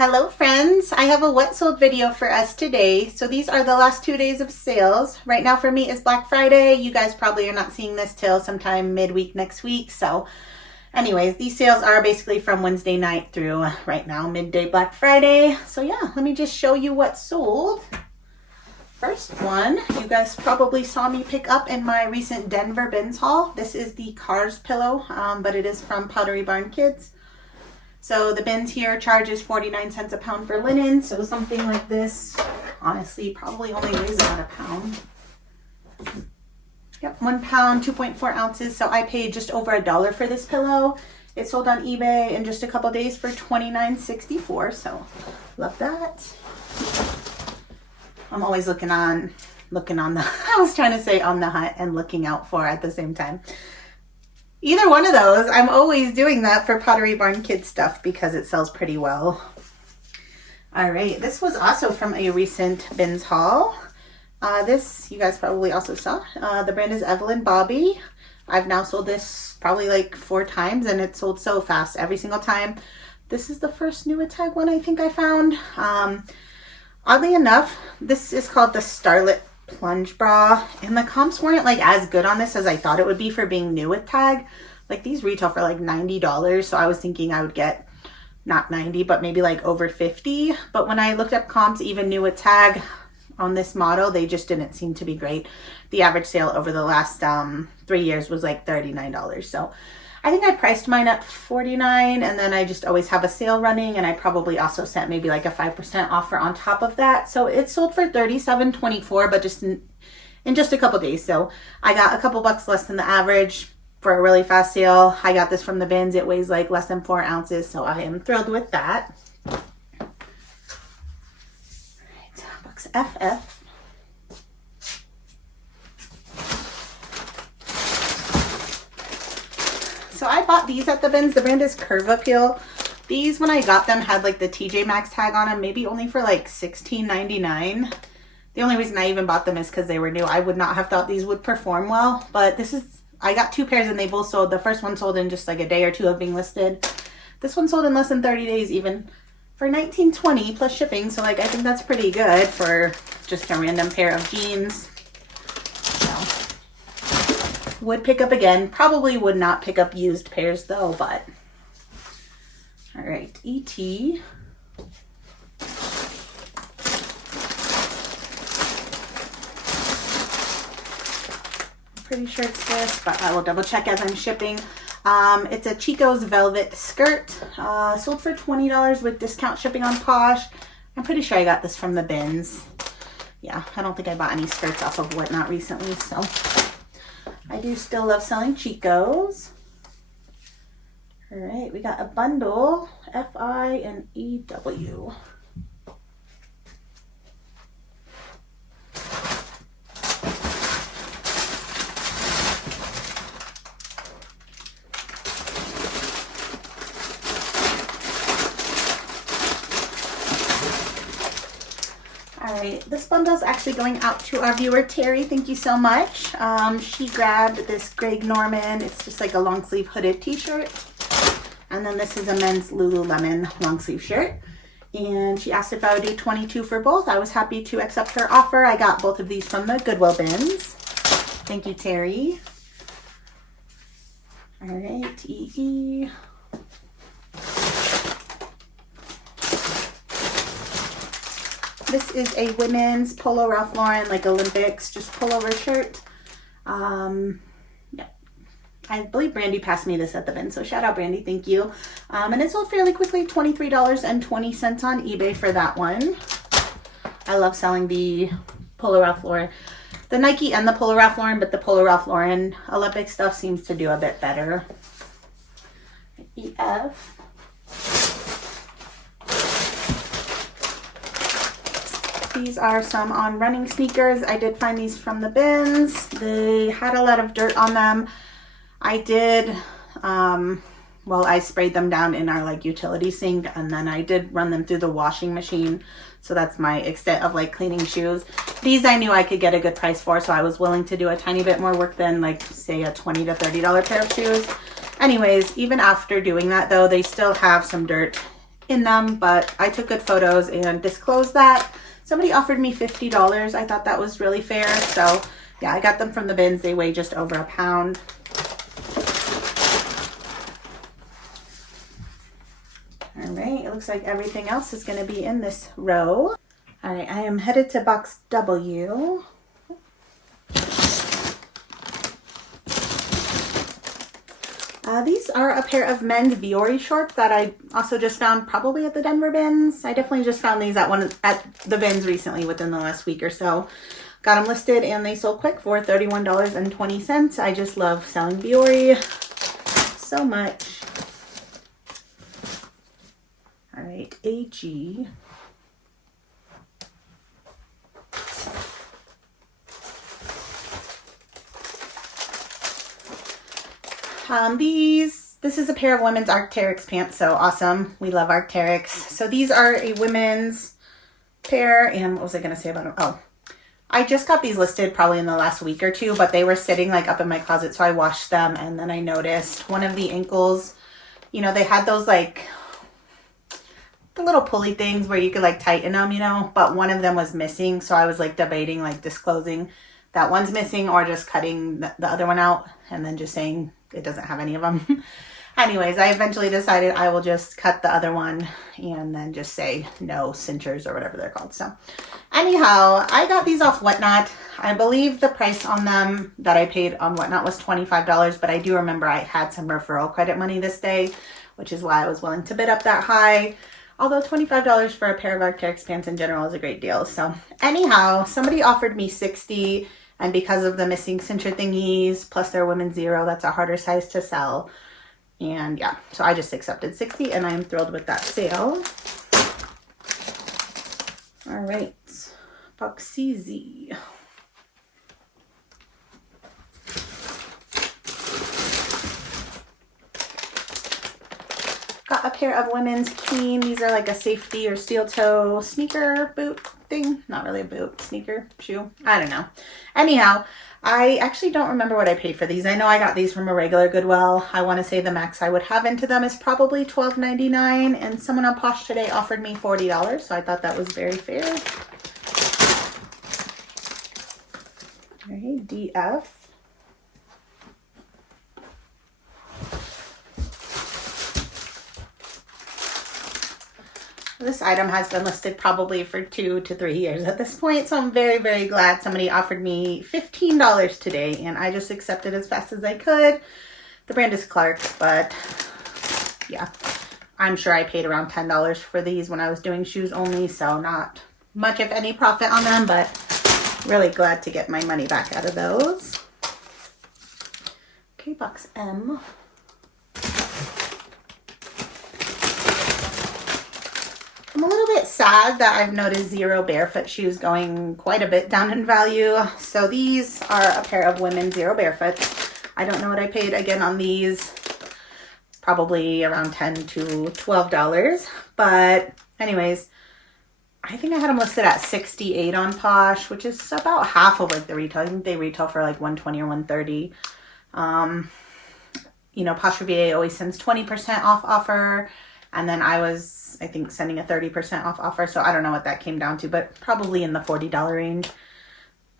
Hello friends, I have a what sold video for us today. So these are the last 2 days of sales. Right now for me is Black Friday. You guys probably are not seeing this till sometime midweek next week. So anyways, these sales are basically from Wednesday night through right now, midday Black Friday. So yeah, let me just show you what sold. First one, you guys probably saw me pick up in my recent Denver bins haul. This is the Cars pillow, but it is from Pottery Barn Kids. So the bins here charges 49 cents a pound for linen. So something like this, honestly, probably only weighs about a pound. Yep, 1 pound, 2.4 ounces. So I paid just over $1 for this pillow. It sold on eBay in just a couple days for $29.64. So love that. I'm always looking on the, I was trying to say on the hunt and looking out for at the same time. Either one of those, I'm always doing that for Pottery Barn Kids stuff because it sells pretty well. All right, this was also from a recent bins haul. This you guys probably also saw. The brand is Evelyn Bobby. I've now sold this probably like 4 times and it sold so fast every single time. This is the first new tag one I think I found. Oddly enough, this is called the Starlet Plunge Bra, and the comps weren't like as good on this as I thought it would be for being new with tag. Like these retail for like $90, so I was thinking I would get not 90 but maybe like over 50. But when I looked up comps, even new with tag on this model, they just didn't seem to be great. The average sale over the last 3 years was like $39. So I think I priced mine at $49, and then I just always have a sale running, and I probably also sent maybe like a 5% offer on top of that. So it sold for $37.24, but just in just a couple days. So I got a couple bucks less than the average for a really fast sale. I got this from the bins. It weighs like less than 4 ounces, so I am thrilled with that. All right, box FF. So I bought these at the bins. The brand is Curve Appeal. These, when I got them, had like the TJ Maxx tag on them, maybe only for like $16.99. The only reason I even bought them is because they were new. I would not have thought these would perform well, but this is, I got 2 pairs and they both sold. The first one sold in just like a day or 2 of being listed. This one sold in less than 30 days even for $19.20 plus shipping. So like, I think that's pretty good for just a random pair of jeans. Would pick up again. Probably would not pick up used pairs though, but all right, ET. Pretty sure it's this, but I will double check as I'm shipping. It's a Chico's velvet skirt, sold for $20 with discount shipping on Posh. I'm pretty sure I got this from the bins. Yeah, I don't think I bought any skirts off of Whatnot recently, so I do still love selling Chico's. All right, we got a bundle, FI and EW. Alright, this bundle is actually going out to our viewer Terry. Thank you so much. She grabbed this Greg Norman. It's just like a long sleeve hooded t-shirt. And then this is a men's Lululemon long sleeve shirt. And she asked if I would do 22 for both. I was happy to accept her offer. I got both of these from the Goodwill bins. Thank you, Terry. Alright, EE. This is a women's Polo Ralph Lauren, like Olympics, just pullover shirt. Yeah, I believe Brandy passed me this at the bin, so shout out Brandy, thank you. And it sold fairly quickly, $23.20 on eBay for that one. I love selling the Polo Ralph Lauren, the Nike and the Polo Ralph Lauren, but the Polo Ralph Lauren Olympic stuff seems to do a bit better. EF. These are some on running sneakers. I did find these from the bins. They had a lot of dirt on them. I did, well, I sprayed them down in our like utility sink, and then I did run them through the washing machine. So that's my extent of like cleaning shoes. These I knew I could get a good price for, so I was willing to do a tiny bit more work than like say a $20 to $30 pair of shoes. Anyways, even after doing that though, they still have some dirt in them, but I took good photos and disclosed that. Somebody offered me $50. I thought that was really fair. So yeah, I got them from the bins. They weigh just over a pound. All right, it looks like everything else is going to be in this row. All right, I am headed to box W. These are a pair of men's Viore shorts that I also just found probably at the Denver bins. I definitely just found these at the bins recently within the last week or so. Got them listed and they sold quick for $31.20. I just love selling Viore so much. All right, AG. This is a pair of women's Arc'teryx pants, so awesome. We love Arc'teryx. So these are a women's pair, and what was I going to say about them? Oh, I just got these listed probably in the last week or two, but they were sitting like up in my closet, so I washed them, and then I noticed one of the ankles, you know, they had those like the little pulley things where you could like tighten them, you know, but one of them was missing, so I was like debating like disclosing that one's missing or just cutting the other one out and then just saying it doesn't have any of them. Anyways, I eventually decided I will just cut the other one and then just say no cinchers or whatever they're called. So anyhow, I got these off Whatnot. I believe the price on them that I paid on Whatnot was $25, but I do remember I had some referral credit money this day, which is why I was willing to bid up that high. Although $25 for a pair of Arc'teryx pants in general is a great deal. So anyhow, somebody offered me $60, and because of the missing cincher thingies, plus their women's zero, that's a harder size to sell. And yeah, so I just accepted $60 and I'm thrilled with that sale. All right, box CZ. Got a pair of women's Keen. These are like a safety or steel toe sneaker boot thing. Not really a boot, sneaker, shoe. I don't know. Anyhow, I actually don't remember what I paid for these. I know I got these from a regular Goodwill. I want to say the max I would have into them is probably $12.99, and someone on Posh today offered me $40, so I thought that was very fair. All right, DF. This item has been listed probably for 2 to 3 years at this point, so I'm very, very glad somebody offered me $15 today, and I just accepted as fast as I could. The brand is Clark's, but yeah, I'm sure I paid around $10 for these when I was doing shoes only, so not much, if any, profit on them, but really glad to get my money back out of those. Okay, box M. I'm a little bit sad that I've noticed Zero barefoot shoes going quite a bit down in value. So these are a pair of women's Zero barefoot. I don't know what I paid again on these. Probably around $10 to $12. But anyways, I think I had them listed at $68 on Posh, which is about half of like the retail. I think they retail for like $120 or $130. You know, Posh VA always sends 20% off offer. And then I think, sending a 30% off offer. So I don't know what that came down to, but probably in the $40 range.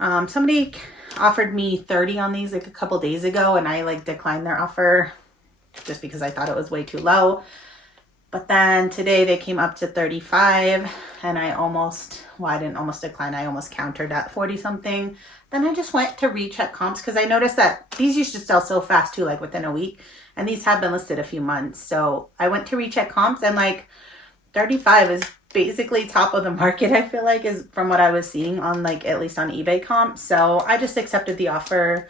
Somebody offered me $30 on these like a couple days ago, and I like declined their offer just because I thought it was way too low. But then today they came up to $35, and I didn't almost decline. I almost countered at 40 something. Then I just went to recheck comps because I noticed that these used to sell so fast too, like within a week. And these have been listed a few months. So I went to recheck comps, and like 35 is basically top of the market, I feel like, is from what I was seeing on like at least on eBay comps. So I just accepted the offer.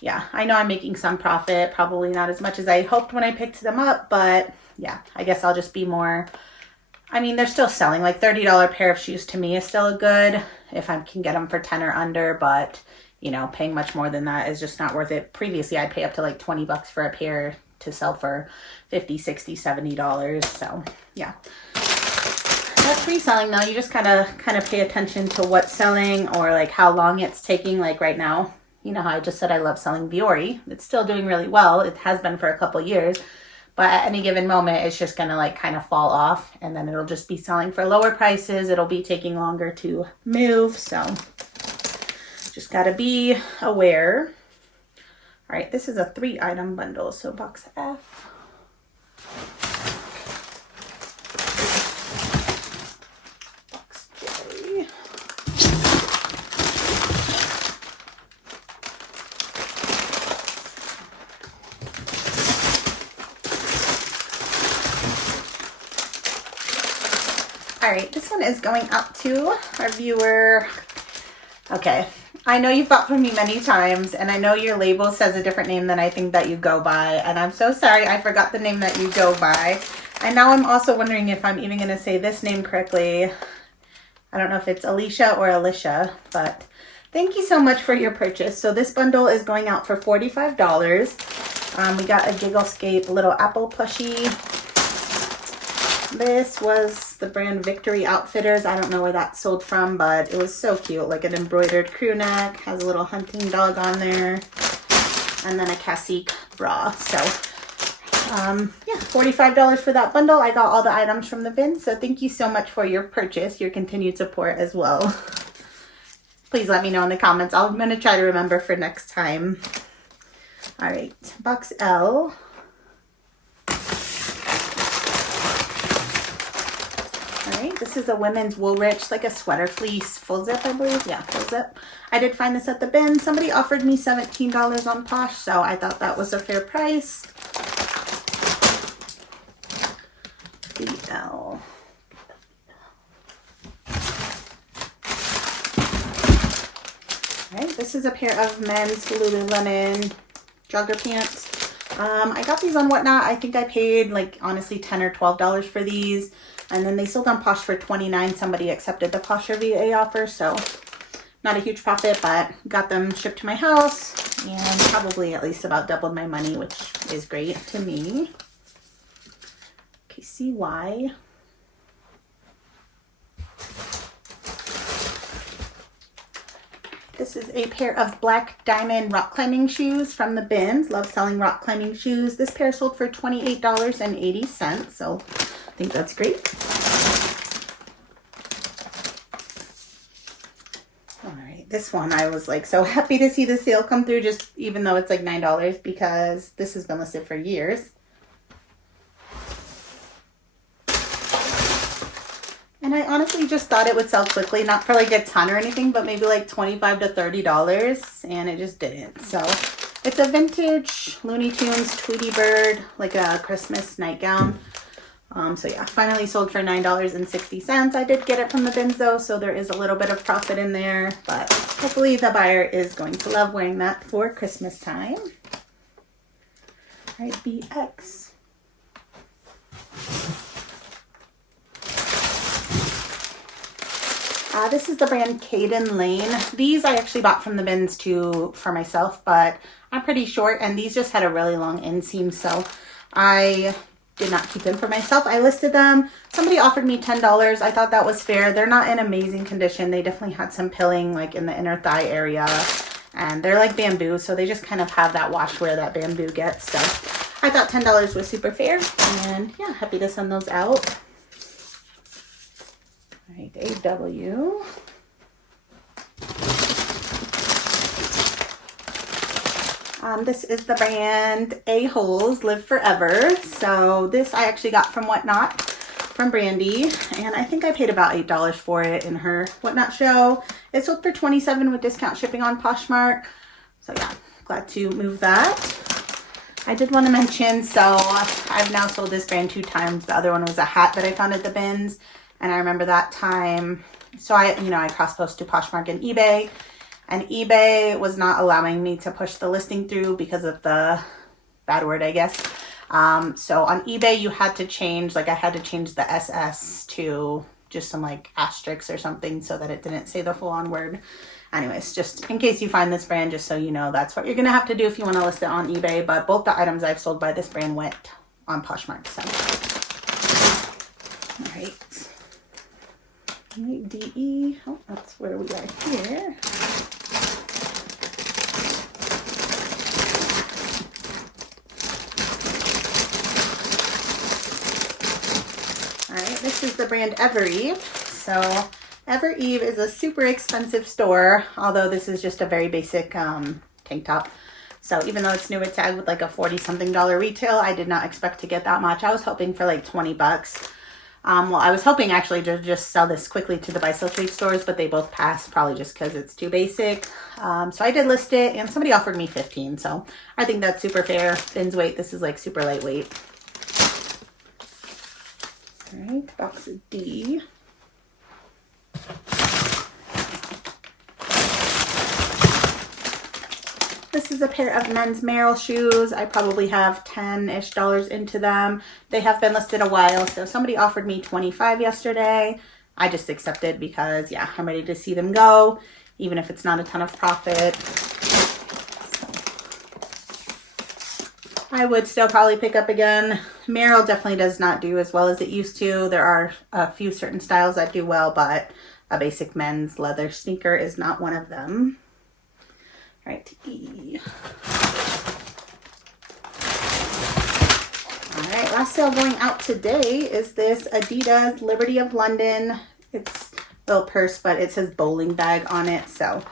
Yeah, I know I'm making some profit, probably not as much as I hoped when I picked them up, but yeah, I guess I'll just be more, I mean, they're still selling. Like $30 pair of shoes to me is still a good if I can get them for 10 or under, but you know, paying much more than that is just not worth it. Previously, I'd pay up to like $20 for a pair to sell for $50, $60, $70. So yeah, that's reselling though. You just kind of pay attention to what's selling or like how long it's taking. Like right now, you know how I just said I love selling Viore. It's still doing really well. It has been for a couple years, but at any given moment, it's just gonna like kind of fall off, and then it'll just be selling for lower prices. It'll be taking longer to move, so just gotta be aware. All right, this is a 3-item bundle, so box F. Box J. All right, this one is going out to our viewer. Okay, I know you've bought from me many times, and I know your label says a different name than I think that you go by, and I'm so sorry I forgot the name that you go by. And now I'm also wondering if I'm even going to say this name correctly. I don't know if it's Alicia or Alicia, but thank you so much for your purchase. So this bundle is going out for $45. We got a Gigglescape little apple plushie. This was the brand Victory Outfitters. I don't know where that sold from, but it was so cute. Like an embroidered crew neck, has a little hunting dog on there, and then a Cacique bra. So, yeah, $45 for that bundle. I got all the items from the bin, so thank you so much for your purchase, your continued support as well. Please let me know in the comments. I'm going to try to remember for next time. All right, box L. This is a women's Woolrich, like a sweater fleece, full zip, I believe. Yeah, full zip. I did find this at the bin. Somebody offered me $17 on Posh, so I thought that was a fair price. BL. All right, this is a pair of men's Lululemon jogger pants. I got these on Whatnot. I think I paid like honestly $10 or $12 for these. And then they sold on Posh for $29. Somebody accepted the Posh VA offer, so not a huge profit, but got them shipped to my house and probably at least about doubled my money, which is great to me. Okay, CY. This is a pair of black diamond rock climbing shoes from the bins. Love selling rock climbing shoes. This pair sold for $28.80, so I think that's great. All right, this one I was like so happy to see the sale come through, just even though it's like $9, because this has been listed for years. And I honestly just thought it would sell quickly, not for like a ton or anything, but maybe like $25 to $30, and it just didn't. So it's a vintage Looney Tunes Tweety Bird, like a Christmas nightgown. So yeah, finally sold for $9.60. I did get it from the bins though, so there is a little bit of profit in there, but hopefully the buyer is going to love wearing that for Christmas time. All right, BX. This is the brand Caden Lane. These I actually bought from the bins too for myself, but I'm pretty short, and these just had a really long inseam, so I did not keep them for myself. I listed them. Somebody offered me $10. I thought that was fair. They're not in amazing condition. They definitely had some pilling like in the inner thigh area, and they're like bamboo, so they just kind of have that wash wear that bamboo gets. So I thought $10 was super fair, and yeah, happy to send those out. All right, AW. This is the brand A-Holes Live Forever. So this I actually got from Whatnot, from Brandy, and I think I paid about $8 for it in her Whatnot show. It sold for $27 with discount shipping on Poshmark. So yeah, glad to move that. I did want to mention, so I've now sold this brand 2 times. The other one was a hat that I found at the bins, and I remember that time. So I cross-post to Poshmark and eBay. And eBay was not allowing me to push the listing through because of the bad word, I guess. So on eBay, you had to change, like I had to change the SS to just some like asterisks or something so that it didn't say the full-on word. Anyways, just in case you find this brand, just so you know, that's what you're going to have to do if you want to list it on eBay. But both the items I've sold by this brand went on Poshmark. So, all right. DE. Oh, that's where we are here. the brand Evereve. So Evereve is a super expensive store, although this is just a very basic tank top. So even though it's new, it's tagged with like a 40-something retail, I did not expect to get that much. I was hoping for like 20 bucks. Well, I was hoping actually to just sell this quickly to the buy-sell trade stores, but they both passed, probably just because it's too basic. So I did list it, and somebody offered me 15, so I think that's super fair. Bins weight, this is like super lightweight. All right, box of D. This is a pair of men's Merrell shoes. I probably have $10-ish into them. They have been listed a while, so somebody offered me 25 yesterday. I just accepted because, yeah, I'm ready to see them go, even if it's not a ton of profit. I would still probably pick up again. Merrell definitely does not do as well as it used to. There are a few certain styles that do well, but a basic men's leather sneaker is not one of them. All right, E. All right, last sale going out today is this Adidas Liberty of London. It's a little purse, but it says bowling bag on it. So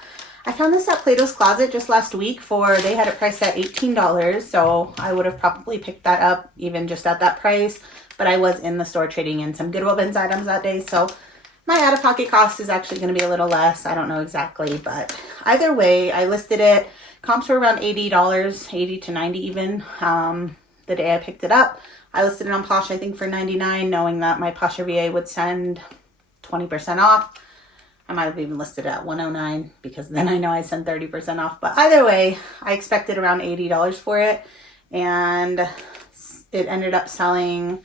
I found this at Plato's Closet just last week they had it priced at $18. So I would have probably picked that up even just at that price. But I was in the store trading in some Goodwill Bins items that day. So my out-of-pocket cost is actually going to be a little less. I don't know exactly, but either way, I listed it. Comps were around $80, 80 to 90 even, the day I picked it up. I listed it on Posh, I think, for $99, knowing that my Posh VA would send 20% off. I might have even listed it at $109 because then I know I send 30% off. But either way, I expected around $80 for it, and it ended up selling,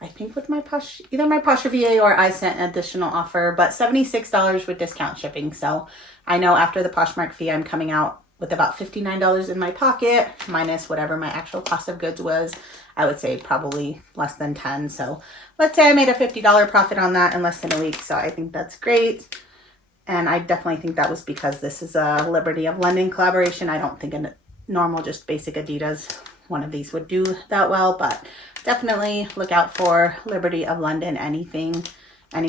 I think, with my Posh, either my Posh VA or I sent an additional offer, but $76 with discount shipping. So I know after the Poshmark fee, I'm coming out with about $59 in my pocket, minus whatever my actual cost of goods was. I would say probably less than 10. So let's say I made a $50 profit on that in less than a week. So I think that's great. And I definitely think that was because this is a Liberty of London collaboration. I don't think a normal, just basic Adidas one of these would do that well, but definitely look out for Liberty of London. Any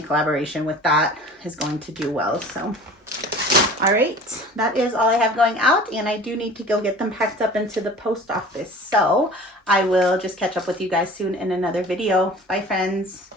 collaboration with that is going to do well. So, all right, that is all I have going out, and I do need to go get them packed up into the post office. So I will just catch up with you guys soon in another video. Bye, friends.